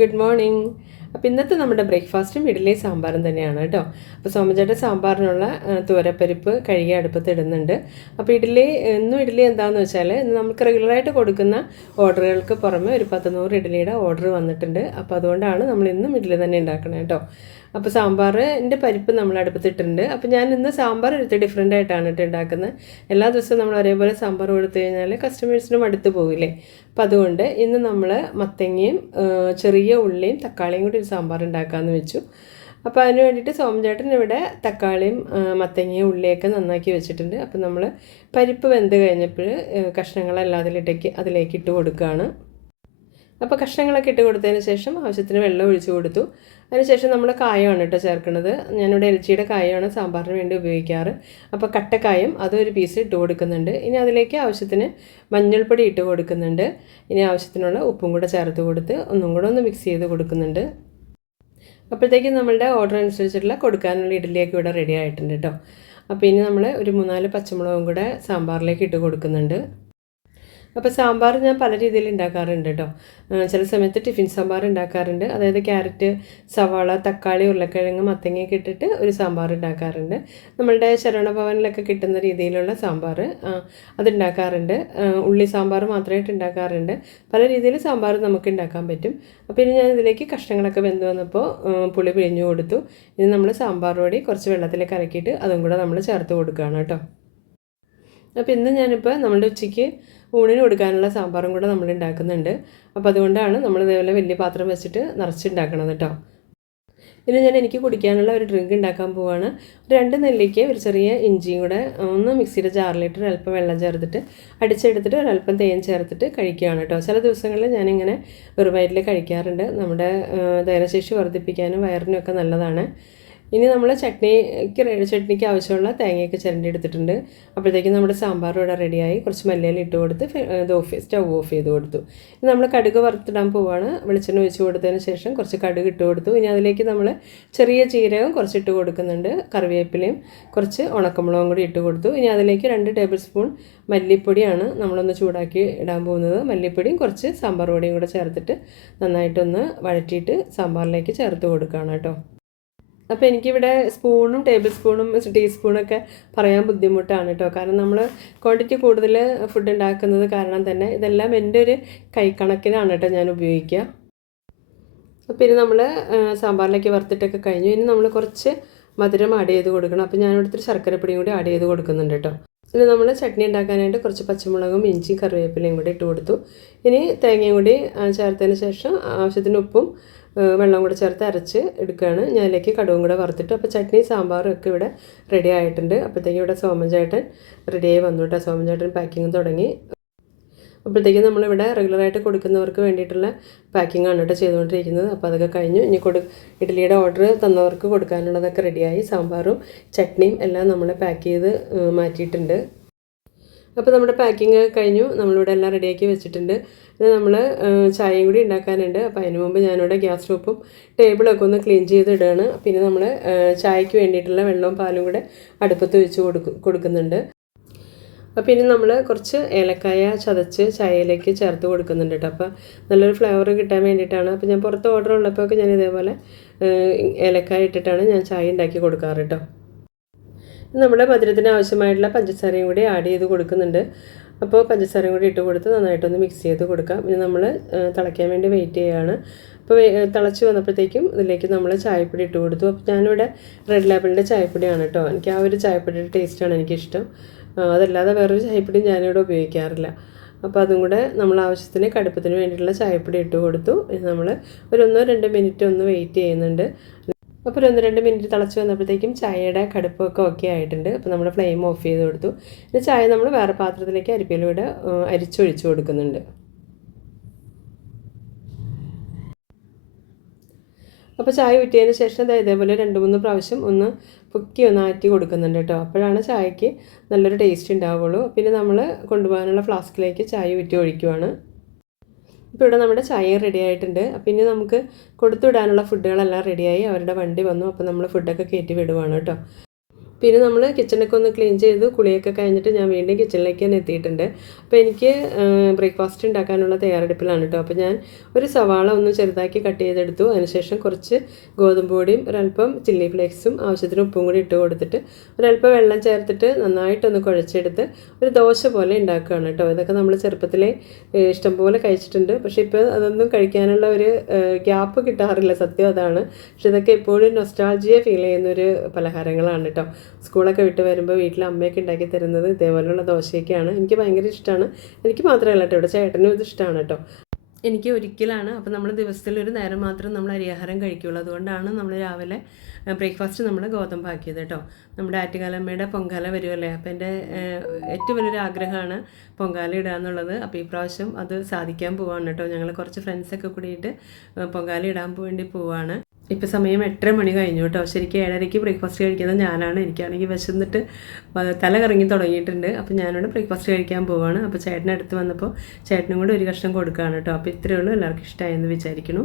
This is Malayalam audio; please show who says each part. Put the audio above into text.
Speaker 1: Good morning. അപ്പോൾ ഇന്നത്തെ നമ്മുടെ ബ്രേക്ക്ഫാസ്റ്റും ഇഡ്ഡലി സാമ്പാറും തന്നെയാണ് കേട്ടോ. അപ്പോൾ സോമചേട്ടൻ സാമ്പാറിനുള്ള തോരപ്പരിപ്പ് കഴുകി അടുപ്പത്ത് ഇടുന്നുണ്ട്. അപ്പോൾ ഇഡ്ഡലി ഇന്നും ഇഡ്ഡലി എന്താണെന്ന് വെച്ചാൽ നമുക്ക് റെഗുലറായിട്ട് കൊടുക്കുന്ന ഓർഡറുകൾക്ക് പുറമെ ഒരു പത്ത് നൂറ് ഇഡ്ഡലിയുടെ ഓർഡർ വന്നിട്ടുണ്ട്. അപ്പോൾ അതുകൊണ്ടാണ് നമ്മൾ ഇന്നും ഇഡ്ഡലി തന്നെ ഉണ്ടാക്കുന്നത് കേട്ടോ. അപ്പോൾ സാമ്പാറിന്റെ പരിപ്പ് നമ്മൾ അടുപ്പത്തിട്ടുണ്ട് അപ്പോൾ ഞാൻ ഇന്ന് സാമ്പാർ എടുത്ത് ഡിഫറെന്റ് ആയിട്ടാണ് കേട്ടോ ഉണ്ടാക്കുന്നത് എല്ലാ ദിവസവും നമ്മൾ ഒരേപോലെ സാമ്പാർ കൊടുത്തു കഴിഞ്ഞാൽ കസ്റ്റമേഴ്സിനും അടുത്ത് പോകില്ലേ അപ്പോൾ അതുകൊണ്ട് ഇന്ന് നമ്മൾ മത്തങ്ങയും ചെറിയ ഉള്ളിയും തക്കാളിയും കൂടി ഒരു സാമ്പാർ ഉണ്ടാക്കാമെന്ന് വെച്ചു. അപ്പോൾ അതിന് വേണ്ടിയിട്ട് സോമചേട്ടൻ ഇവിടെ തക്കാളിയും മത്തങ്ങയും ഉള്ളിയൊക്കെ നന്നാക്കി വെച്ചിട്ടുണ്ട്. അപ്പോൾ നമ്മൾ പരിപ്പ് വെന്ത് കഴിഞ്ഞപ്പോൾ കഷ്ണങ്ങളെല്ലാം അതിലിട്ടേക്ക് അതിലേക്ക് ഇട്ട് കൊടുക്കുകയാണ് അപ്പോൾ കഷ്ണങ്ങളൊക്കെ ഇട്ട് കൊടുത്തതിന് ശേഷം ആവശ്യത്തിന് വെള്ളം ഒഴിച്ചു കൊടുത്തു. അതിനുശേഷം നമ്മൾ കായമാണ് കേട്ടോ ചേർക്കുന്നത്. ഞാനിവിടെ എൽച്ചിയുടെ കായമാണ് സാമ്പാറിന് വേണ്ടി ഉപയോഗിക്കാറ്. അപ്പോൾ കട്ടക്കായം അതൊരു പീസ് ഇട്ട് കൊടുക്കുന്നുണ്ട്. ഇനി അതിലേക്ക് ആവശ്യത്തിന് മഞ്ഞൾപ്പൊടി ഇട്ട് കൊടുക്കുന്നുണ്ട്. ഇനി ആവശ്യത്തിനുള്ള ഉപ്പും കൂടെ ചേർത്ത് കൊടുത്ത് ഒന്നും കൂടെ ഒന്ന് മിക്സ് ചെയ്ത് കൊടുക്കുന്നുണ്ട്. അപ്പോഴത്തേക്കും നമ്മളുടെ ഓർഡർ അനുസരിച്ചിട്ടുള്ള കൊടുക്കാനുള്ള ഇഡ്ഡലിയൊക്കെ ഇവിടെ റെഡി ആയിട്ടുണ്ട് കേട്ടോ. അപ്പോൾ ഇനി നമ്മൾ ഒരു മൂന്നാൽ പച്ചമുളകും കൂടെ സാമ്പാറിലേക്ക് ഇട്ട് കൊടുക്കുന്നുണ്ട്. അപ്പോൾ സാമ്പാർ ഞാൻ പല രീതിയിൽ ഉണ്ടാക്കാറുണ്ട് കേട്ടോ. ചില സമയത്ത് ടിഫിൻ സാമ്പാർ ഉണ്ടാക്കാറുണ്ട്. അതായത് ക്യാരറ്റ് സവാള തക്കാളി ഉരുളക്കിഴങ്ങ് മത്തങ്ങയൊക്കെ ഇട്ടിട്ട് ഒരു സാമ്പാർ ഉണ്ടാക്കാറുണ്ട്. നമ്മളുടെ ശരവണ ഭവനിലൊക്കെ കിട്ടുന്ന രീതിയിലുള്ള സാമ്പാർ അതുണ്ടാക്കാറുണ്ട്. ഉള്ളി സാമ്പാർ മാത്രമായിട്ട് ഉണ്ടാക്കാറുണ്ട്. പല രീതിയിൽ സാമ്പാർ നമുക്ക് ഉണ്ടാക്കാൻ പറ്റും. അപ്പോൾ ഇനി ഞാൻ ഇതിലേക്ക് കഷ്ണങ്ങളൊക്കെ വെന്ത് വന്നപ്പോൾ പുളി പിഴിഞ്ഞു കൊടുത്തു. ഇനി നമ്മൾ സാമ്പാർ പൊടി കുറച്ച് വെള്ളത്തിൽ കലക്കിയിട്ട് അതും കൂടെ നമ്മൾ ചേർത്ത് കൊടുക്കുകയാണ് കേട്ടോ. അപ്പോൾ ഇന്ന് ഞാനിപ്പോൾ നമ്മുടെ ഉച്ചയ്ക്ക് ഊണിന് കൊടുക്കാനുള്ള സാമ്പാറും കൂടെ നമ്മൾ ഉണ്ടാക്കുന്നുണ്ട്. അപ്പോൾ അതുകൊണ്ടാണ് നമ്മൾ ഇതേപോലെ വലിയ പാത്രം വെച്ചിട്ട് നിറച്ചുണ്ടാക്കണത് കേട്ടോ. ഇനി ഞാൻ എനിക്ക് കുടിക്കാനുള്ള ഒരു ഡ്രിങ്ക് ഉണ്ടാക്കാൻ പോവാണ്. രണ്ട് നെല്ലിക്ക് ഒരു ചെറിയ ഇഞ്ചിയും കൂടെ ഒന്ന് മിക്സിയുടെ ജാറിലിട്ട് ഒരല്പം വെള്ളം ചേർത്തിട്ട് അടിച്ചെടുത്തിട്ട് ഒരല്പം തേൻ ചേർത്തിട്ട് കഴിക്കുകയാണ് കേട്ടോ. ചില ദിവസങ്ങളിൽ ഞാനിങ്ങനെ വെറും വയറ്റിൽ കഴിക്കാറുണ്ട്. നമ്മുടെ ധൈര്യശേഷി വർദ്ധിപ്പിക്കാനും വയറിനും ഒക്കെ നല്ലതാണ്. ഇനി നമ്മൾ ചട്നിക്ക് ചട്നിക്ക് ആവശ്യമുള്ള തേങ്ങയൊക്കെ ചിരണ്ടി എടുത്തിട്ടുണ്ട്. അപ്പോഴത്തേക്കും നമ്മുടെ സാമ്പാർ ഇവിടെ റെഡിയായി കുറച്ച് മല്ലിയില ഇട്ട് കൊടുത്ത് ഇത് ഓഫ് സ്റ്റൗ ഓഫ് ചെയ്ത് കൊടുത്തു. ഇനി നമ്മൾ കടുക് വറുത്തിടാൻ പോവാണ്. വെളിച്ചെണ്ണ ഒഴിച്ച് കൊടുത്തതിന് ശേഷം കുറച്ച് കടുക് ഇട്ട് കൊടുത്തു. ഇനി അതിലേക്ക് നമ്മൾ ചെറിയ ജീരകം കുറച്ച് ഇട്ട് കൊടുക്കുന്നുണ്ട് കറിവേപ്പിലയും. കുറച്ച് ഉണക്കമുളകും കൂടി ഇട്ട് കൊടുത്തു. ഇനി അതിലേക്ക് രണ്ട് ടേബിൾ സ്പൂൺ മല്ലിപ്പൊടിയാണ് നമ്മളൊന്ന് ചൂടാക്കി ഇടാൻ പോകുന്നത്. മല്ലിപ്പൊടിയും കുറച്ച് സാമ്പാർ പൊടിയും കൂടെ ചേർത്തിട്ട് നന്നായിട്ടൊന്ന് വഴറ്റിയിട്ട് സാമ്പാറിലേക്ക് ചേർത്ത് കൊടുക്കുകയാണ് കേട്ടോ. അപ്പോൾ എനിക്കിവിടെ സ്പൂണും ടേബിൾ സ്പൂണും ടീസ്പൂണൊക്കെ പറയാൻ ബുദ്ധിമുട്ടാണ് കേട്ടോ കാരണം നമ്മൾ ക്വാണ്ടിറ്റി കൂടുതൽ ഫുഡ് ഉണ്ടാക്കുന്നത് കാരണം തന്നെ ഇതെല്ലാം എന്റെ ഒരു കൈക്കണക്കിനാണ് കേട്ടോ ഞാൻ ഉപയോഗിക്കുക അപ്പോൾ ഇനി നമ്മൾ സാമ്പാറിലേക്ക് വറുത്തിട്ടൊക്കെ കഴിഞ്ഞു. ഇനി നമ്മൾ കുറച്ച് മധുരം ആഡ് ചെയ്ത് കൊടുക്കണം. അപ്പോൾ ഞാൻ ഇവിടുത്തെ ശർക്കരപ്പൊടിയും കൂടി ആഡ് ചെയ്ത് കൊടുക്കുന്നുണ്ട് കേട്ടോ ഇനി നമ്മൾ ചട്നി ഉണ്ടാക്കാനായിട്ട് കുറച്ച് പച്ചമുളകും ഇഞ്ചി കറിവേപ്പിലയും കൂടി ഇട്ട് കൊടുത്തു. ഇനി തേങ്ങയും കൂടി ചേർത്തതിന് ശേഷം ആവശ്യത്തിന് ഉപ്പും വെള്ളം കൂടെ ചേർത്ത് അരച്ച് എടുക്കുകയാണ്. ഞാൻ കടുവും കൂടെ വറുത്തിട്ട് അപ്പോൾ ചട്നി സാമ്പാറും ഒക്കെ ഇവിടെ റെഡി ആയിട്ടുണ്ട്. അപ്പോഴത്തേക്കും ഇവിടെ സോമഞ്ചേട്ടൻ റെഡിയായി വന്നു കേട്ടോ സോമഞ്ചേട്ടൻ പാക്കിങ് തുടങ്ങി. അപ്പോഴത്തേക്കും നമ്മളിവിടെ റെഗുലറായിട്ട് കൊടുക്കുന്നവർക്ക് വേണ്ടിയിട്ടുള്ള പാക്കിംഗ് ആണ് കേട്ടോ ചെയ്തുകൊണ്ടിരിക്കുന്നത്. അപ്പോൾ അതൊക്കെ കഴിഞ്ഞു. ഇനി കൊടു ഇഡ്ഡലിയുടെ ഓർഡർ തന്നവർക്ക് കൊടുക്കാനുള്ളതൊക്കെ റെഡിയായി സാമ്പാറും ചട്നിയും എല്ലാം നമ്മൾ പാക്ക് ചെയ്ത് മാറ്റിയിട്ടുണ്ട്. അപ്പോൾ നമ്മുടെ പാക്കിംഗ് കഴിഞ്ഞു. നമ്മളിവിടെ എല്ലാം റെഡിയാക്കി വെച്ചിട്ടുണ്ട്. ഇനി നമ്മൾ ചായയും കൂടി ഉണ്ടാക്കാനുണ്ട്. അപ്പോൾ അതിന് മുമ്പ് ഞാനിവിടെ ഗ്യാസ് സ്റ്റോപ്പും ടേബിളൊക്കെ ഒന്ന് ക്ലീൻ ചെയ്ത് ഇടുകയാണ് പിന്നെ നമ്മൾ ചായയ്ക്ക് വേണ്ടിയിട്ടുള്ള വെള്ളവും പാലും കൂടെ അടുപ്പത്ത് വെച്ച് കൊടുക്കും കൊടുക്കുന്നുണ്ട്. അപ്പോൾ പിന്നെ നമ്മൾ കുറച്ച് ഏലക്കായ ചതച്ച് ചായയിലേക്ക് ചേർത്ത് കൊടുക്കുന്നുണ്ട് കേട്ടോ അപ്പോൾ നല്ലൊരു ഫ്ലേവർ കിട്ടാൻ വേണ്ടിയിട്ടാണ്. അപ്പോൾ ഞാൻ പുറത്ത് ഓർഡർ ഉള്ളപ്പോഴൊക്കെ ഞാൻ ഇതേപോലെ ഏലക്കായ ഇട്ടിട്ടാണ് ഞാൻ ചായ ഉണ്ടാക്കി കൊടുക്കാറ് കേട്ടോ നമ്മുടെ മധുരത്തിന് ആവശ്യമായിട്ടുള്ള പഞ്ചസാരയും കൂടി ആഡ് ചെയ്ത് കൊടുക്കുന്നുണ്ട്. അപ്പോൾ പഞ്ചസാരയും കൂടി ഇട്ട് കൊടുത്ത് നന്നായിട്ടൊന്ന് മിക്സ് ചെയ്ത് കൊടുക്കാം. ഇനി നമ്മൾ തിളയ്ക്കാൻ വേണ്ടി വെയിറ്റ് ചെയ്യുകയാണ്. അപ്പോൾ തിളച്ച് വന്നപ്പോഴത്തേക്കും ഇതിലേക്ക് നമ്മൾ ചായപ്പൊടി ഇട്ട് കൊടുത്തു. അപ്പോൾ ഞാനിവിടെ റെഡ് ലേബിളിന്റെ ചായപ്പൊടിയാണ് കേട്ടോ എനിക്ക് ആ ഒരു ചായപ്പൊടിയുടെ ടേസ്റ്റാണ് എനിക്കിഷ്ടം. അതല്ലാതെ വേറൊരു ചായപ്പൊടി ഞാനിവിടെ ഉപയോഗിക്കാറില്ല. അപ്പോൾ അതും കൂടെ നമ്മൾ ആവശ്യത്തിന് കടുപ്പത്തിന് വേണ്ടിയിട്ടുള്ള ചായപ്പൊടി ഇട്ട് കൊടുത്തു. നമ്മൾ ഒരു ഒന്നോ രണ്ടോ മിനിറ്റ് ഒന്ന് വെയിറ്റ് ചെയ്യുന്നുണ്ട്. അപ്പോൾ ഒരു ഒന്ന് രണ്ട് മിനിറ്റ് തിളച്ച് വന്നപ്പോഴത്തേക്കും ചായയുടെ കടുപ്പൊക്കെ ഓക്കെ ആയിട്ടുണ്ട്. അപ്പോൾ നമ്മൾ ഫ്ലെയിം ഓഫ് ചെയ്ത് കൊടുത്തു. ഇനി ചായ നമ്മൾ വേറെ പാത്രത്തിലേക്ക് അരിപ്പയിലൂടെ അരിച്ചൊഴിച്ചു കൊടുക്കുന്നുണ്ട്. അപ്പോൾ ചായ ഊറ്റിയതിന് ശേഷം ഇതേപോലെ രണ്ട് മൂന്ന് പ്രാവശ്യം ഒന്ന് പൊക്കി ഒന്ന് ആറ്റി കൊടുക്കുന്നുണ്ട് കേട്ടോ. അപ്പോഴാണ് ചായക്ക് നല്ലൊരു ടേസ്റ്റ് ഉണ്ടാവുള്ളൂ. പിന്നെ നമ്മൾ കൊണ്ടുപോകാനുള്ള ഫ്ലാസ്കിലേക്ക് ചായ ഊറ്റി ഒഴിക്കുവാണ്. ഇപ്പോൾ ഇവിടെ നമ്മുടെ ചായ റെഡി ആയിട്ടുണ്ട്. പിന്നെ നമുക്ക് കൊടുത്തുവിടാനുള്ള ഫുഡുകളെല്ലാം റെഡിയായി അവരുടെ വണ്ടി വന്നു. അപ്പോൾ നമ്മൾ ഫുഡൊക്കെ കയറ്റി വിടുവാണ് കേട്ടോ. പിന്നെ നമ്മൾ കിച്ചണൊക്കെ ഒന്ന് ക്ലീൻ ചെയ്ത് കുളിയൊക്കെ കഴിഞ്ഞിട്ട് ഞാൻ വീണ്ടും കിച്ചണിലേക്ക് തന്നെ എത്തിയിട്ടുണ്ട്. അപ്പോൾ എനിക്ക് ബ്രേക്ക്ഫാസ്റ്റ് ഉണ്ടാക്കാനുള്ള തയ്യാറെടുപ്പിലാണ് കേട്ടോ അപ്പോൾ ഞാൻ ഒരു സവാള ഒന്ന് ചെറുതാക്കി കട്ട് ചെയ്തെടുത്തു. അതിനുശേഷം കുറച്ച് ഗോതമ്പ് പൊടിയും ഒരല്പം ചില്ലി ഫ്ലേക്സും ആവശ്യത്തിന് ഉപ്പും കൂടി ഇട്ട് കൊടുത്തിട്ട് ഒരല്പം വെള്ളം ചേർത്തിട്ട് നന്നായിട്ടൊന്ന് കുഴച്ചെടുത്ത് ഒരു ദോശ പോലെ ഉണ്ടാക്കുകയാണ് കേട്ടോ ഇതൊക്കെ നമ്മൾ ചെറുപ്പത്തിലെ ഇഷ്ടം ഇഷ്ടംപോലെ കഴിച്ചിട്ടുണ്ട്. പക്ഷേ ഇപ്പോൾ അതൊന്നും കഴിക്കാനുള്ള ഒരു ഗ്യാപ്പ് കിട്ടാറില്ല. സത്യം അതാണ്. പക്ഷെ ഇതൊക്കെ എപ്പോഴും നൊസ്റ്റാൾജിയെ ഫീൽ ചെയ്യുന്ന ഒരു പലഹാരങ്ങളാണ് കേട്ടോ സ്കൂളൊക്കെ വിട്ട് വരുമ്പോൾ വീട്ടിൽ അമ്മയൊക്കെ ഉണ്ടാക്കി തരുന്നത് ഇതേപോലെയുള്ള ദോശയൊക്കെയാണ്. എനിക്ക് ഭയങ്കര ഇഷ്ടമാണ് എനിക്ക് മാത്രമല്ല കേട്ടോ ഇവിടെ ചേട്ടനും ഇത് ഇഷ്ടമാണ് കേട്ടോ. എനിക്ക് ഒരിക്കലാണ് അപ്പോൾ നമ്മൾ ദിവസത്തിൽ ഒരു നേരം മാത്രം നമ്മൾ അരിയാഹാരം കഴിക്കുകയുള്ളൂ അതുകൊണ്ടാണ് നമ്മൾ രാവിലെ ബ്രേക്ക്ഫാസ്റ്റ് നമ്മൾ ഗോതമ്പാക്കിയത് കേട്ടോ. നമ്മുടെ ആറ്റുകാലമ്മയുടെ പൊങ്കാല വരുമല്ലേ അപ്പോൾ എന്റെ ഏറ്റവും വലിയൊരു ആഗ്രഹമാണ് പൊങ്കാല ഇടുക എന്നുള്ളത്. അപ്പോൾ ഈ പ്രാവശ്യം അത് സാധിക്കാൻ പോവാണ് കേട്ടോ. ഞങ്ങൾ കുറച്ച് ഫ്രണ്ട്സൊക്കെ കൂടിയിട്ട് പൊങ്കാല ഇടാൻ വേണ്ടി പോവാണ്. ഇപ്പോൾ സമയം എട്ടര മണി കഴിഞ്ഞു കേട്ടോ. ശരിക്കും ഏഴരയ്ക്ക് ബ്രേക്ക്ഫാസ്റ്റ് കഴിക്കുന്നത് ഞാനാണ്. എനിക്കാണെങ്കിൽ വിശന്നിട്ട് തല കറങ്ങി തുടങ്ങിയിട്ടുണ്ട്. അപ്പോൾ ഞാനിവിടെ ബ്രേക്ക്ഫാസ്റ്റ് കഴിക്കാൻ പോവാണ്. അപ്പോൾ ചേട്ടനടുത്ത് വന്നപ്പോൾ ചേട്ടനും കൂടെ ഒരു കഷ്ണം കൊടുക്കുകയാണ് കേട്ടോ. അപ്പോൾ ഇത്രയേ ഉള്ളൂ. എല്ലാവർക്കും ഇഷ്ടമായെന്ന് വിചാരിക്കുന്നു.